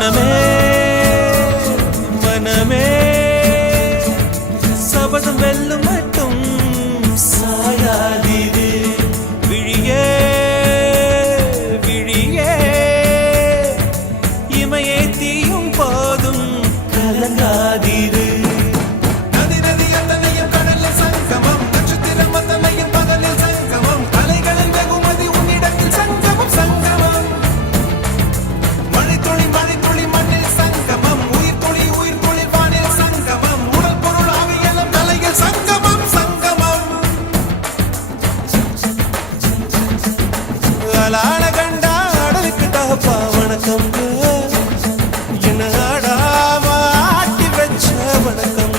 மனமே கலாட கண்டா அடலுக்கு தகப்பா வணக்கம் என்ன ஆடாம ஆட்டி வச்ச வணக்கம்.